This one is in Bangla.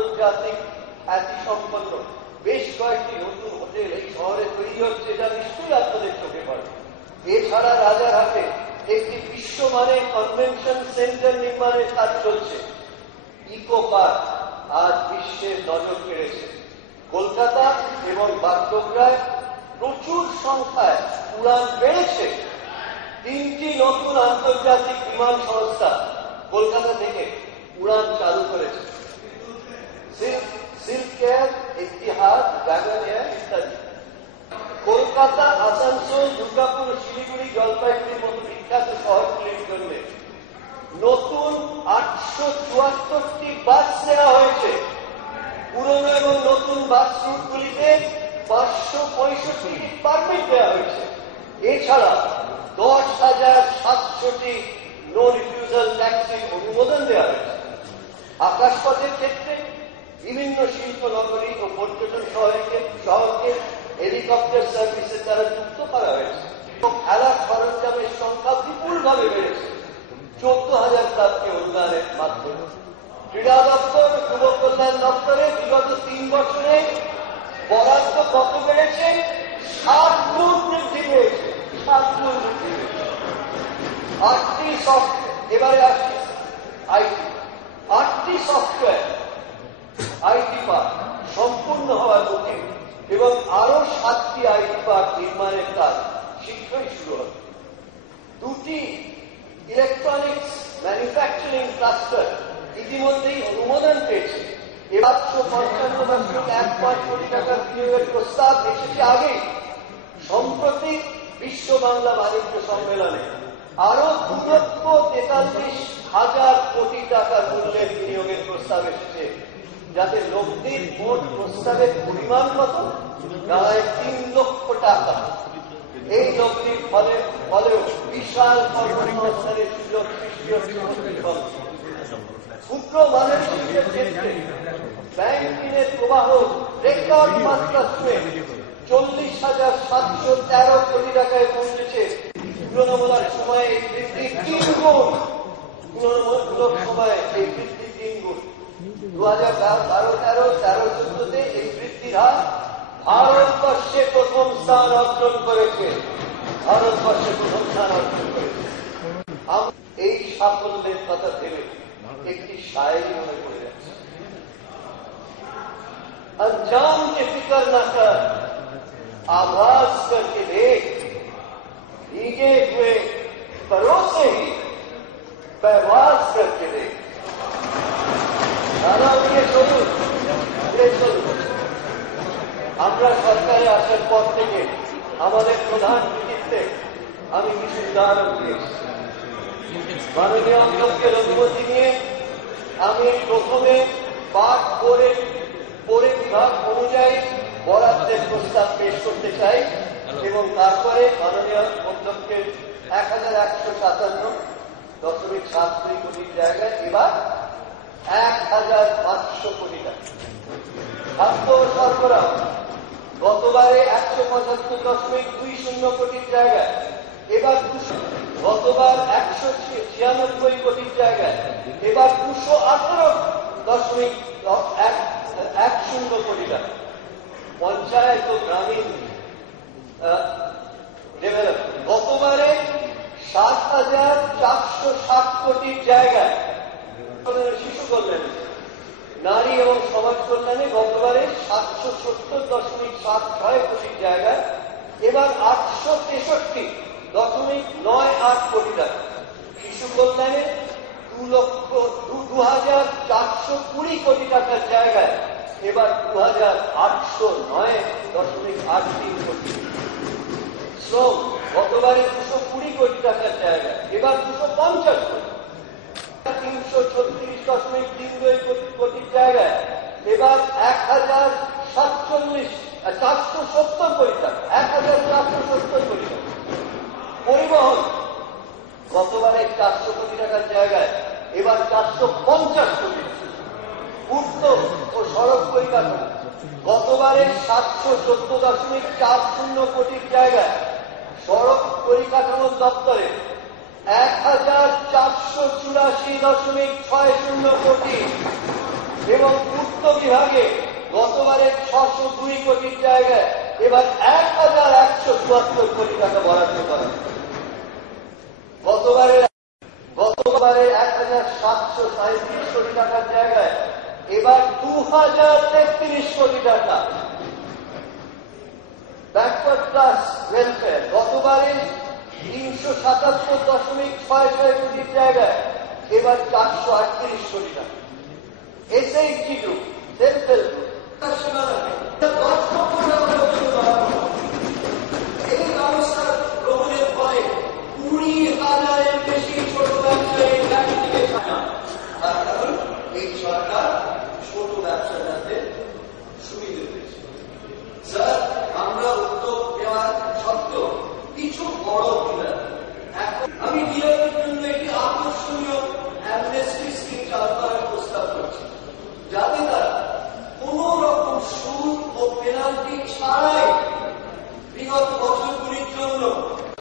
আন্তর্জাতিক খ্যাতি সম্পন্ন বেশ কয়েকটি নতুন হোটেল এই শহরে তৈরি হচ্ছে, যা নিশ্চয়ই আপনাদের চোখে পড়ে। এছাড়া রাজারহাটে একটি বিশ্বমানের কনভেনশন সেন্টার নির্মাণের কাজ চলছে। ইকো পার্ক আজ বিশ্বের নজর কেড়েছে। কলকাতা এবং বাগডোগরায় প্রচুর সংখ্যায় উড়ান বেড়েছে। 3টি নতুন আন্তর্জাতিক বিমান সংস্থা কলকাতা থেকে উড়ান চালু করেছে। Silk air, Etihad, dragon air ইত্যাদি। কলকাতা, আসানসোল, দুর্গাপুর, শিলিগুড়ি, জলপাইগুড়ির মতো বিখ্যাত শহরগুলির জন্য নতুন 874টি বাস নেওয়া হয়েছে। পুরনো এবং নতুন বাস রুটগুলিতে 565টি পারমিট দেওয়া হয়েছে। এছাড়া 10,700টি নো রিফিউজাল ট্যাক্সির অনুমোদন দেওয়া হয়েছে। আকাশপথের ক্ষেত্রে বিভিন্ন শিল্প নগরী ও পর্যটন শহরকে হেলিকপ্টার সার্ভিসের দ্বারা যুক্ত করা হয়েছে। খেলার সরঞ্জামের সংখ্যা বিপুলভাবে বেড়েছে 14,000 ক্লাবকে অনুদানের মাধ্যমে। ক্রীড়া দপ্তর, যুব কল্যাণ দপ্তরে বিগত 3 বছরে বরাদ্দ কত বেড়েছে? 7 গুণ বৃদ্ধি পেয়েছে। 7 গুণ বৃদ্ধি পেয়েছে। 8টি সফটওয়্যার, এবারে আসছে আইটি, 8টি সফটওয়্যার আইটি পার্ক সম্পূর্ণ হওয়ার মুখে এবং আরো 7টি আইটি পার্ক নির্মাণের কাজ শীঘ্রই শুরু হবে। 2টি ইলেকট্রনিক্স ম্যানুফ্যাকচারিং ক্লাস্টার ইতিমধ্যেই অনুমোদন পেয়েছে। 755.15 কোটি টাকার বিনিয়োগের প্রস্তাব এসেছে আগেই। সম্প্রতি বিশ্ব বাংলা বাণিজ্য সম্মেলনে আরো 2,43,000 কোটি টাকা মূল্যের বিনিয়োগের প্রস্তাব এসেছে, যাতে লব্ধির মোট প্রস্তাবের পরিমাণ কত? প্রায় 3 লক্ষ টাকা। এই লব্ধির ফলেও বিশাল কর্মসংস্থানের সুযোগ সৃষ্টি হচ্ছে। ক্ষুদ্র মানুষের ক্ষেত্রে ব্যাংক ঋণের প্রবাহ রেকর্ড মাত্রা ছুঁয়ে 40,713 কোটি টাকায় পৌঁছেছে। তুলনামূলক সময়ে এই বৃদ্ধি 3 গুণ। তুলনামূলক সময়ে এই বৃদ্ধি 3 গুণ। 2012-13, 13-14 এই বৃদ্ধির হার ভারতবর্ষে প্রথম স্থান অর্জন করেছে। এই সাফল্যের কথা ভেবে একটি শায়েরি মনে পড়ে যাচ্ছে। अंजाम के फिक्र न कर, आवाज करके देख, भीगे हुए परों से ही परवाज करके देख। দাদা উঠে চলুন, উঠে চলুন। আমরা সরকারে আসার পর থেকে আমাদের প্রধান কৃতিত্বে আমি কিছু উদাহরণ দিয়েছি। মাননীয় অধ্যক্ষের অনুমতি নিয়ে আমি প্রথমে পাঠ করে বিভাগ অনুযায়ী বরাদ্দের প্রস্তাব পেশ করতে চাই এবং তারপরে মাননীয় অধ্যক্ষের 1,157.73 কোটির জায়গায় এবার 1,500 কোটি টাকা। খাদ্য সরবরাহ গতবারে 175.20 কোটির জায়গায় এবার 200, গতবার 196 কোটির জায়গায় এবার 218.10 কোটি টাকা। পঞ্চায়েত ও গ্রামীণ ডেভেলপমেন্ট গতবারে 7,460 কোটির জায়গায় শিশু কল্যাণ, নারী এবং সমাজ কল্যাণে গতবারে 770.76 কোটির জায়গায় এবার 863.98 কোটি টাকা। শিশু কল্যাণে 2,420 কোটি টাকার জায়গায় এবার 2,809.83 কোটি। শ্রম গতবারে 220 কোটি টাকার জায়গায় এবার 250 কোটি। 336.32 কোটির জায়গায় এবার 470 কোটি টাকা। 1,470 কোটি টাকা। পরিবহন গতবারে 400 কোটি টাকার জায়গায় এবার 450 কোটি। পূর্ত ও সড়ক পরিকাঠামো গতবারে 714.40 কোটির জায়গায় সড়ক পরিকাঠামো দপ্তরে 1,484.60 কোটি এবং পূর্ত পূর্ত বিভাগে গতবারে 602 কোটির জায়গায় এবার 1174 কোটি টাকা বরাদ্দ করা। গতবারে 1737 কোটি টাকার জায়গায় এবার 2033 কোটি টাকা। ব্যাকওয়ার্ড ক্লাস ওয়েলফেয়ার গতবারে 377.66 কোটির জায়গায় এবার 438 কোটি টাকা। SHG group, self help group, এই ব্যবস্থা গ্রহণের ফলে 20,000-এর বেশি ছোট ব্যবসায়ী ব্যাংক থেকে ছাড়া। তার কারণ এই সরকার ছোট ব্যবসাদারদের সুবিধা দিয়েছে। স্যার, আমরা উদ্যোগ নেওয়ার সত্ত্বেও কিছু বড় ডিলার এখন আমি ডিলারের জন্য একটি আকর্ষণীয় অ্যামনেস্টি স্কিম চালু করার প্রস্তাব করছি, যাতে তারা কোন রকম সুদ ও পেনাল্টি ছাড়াই বিগত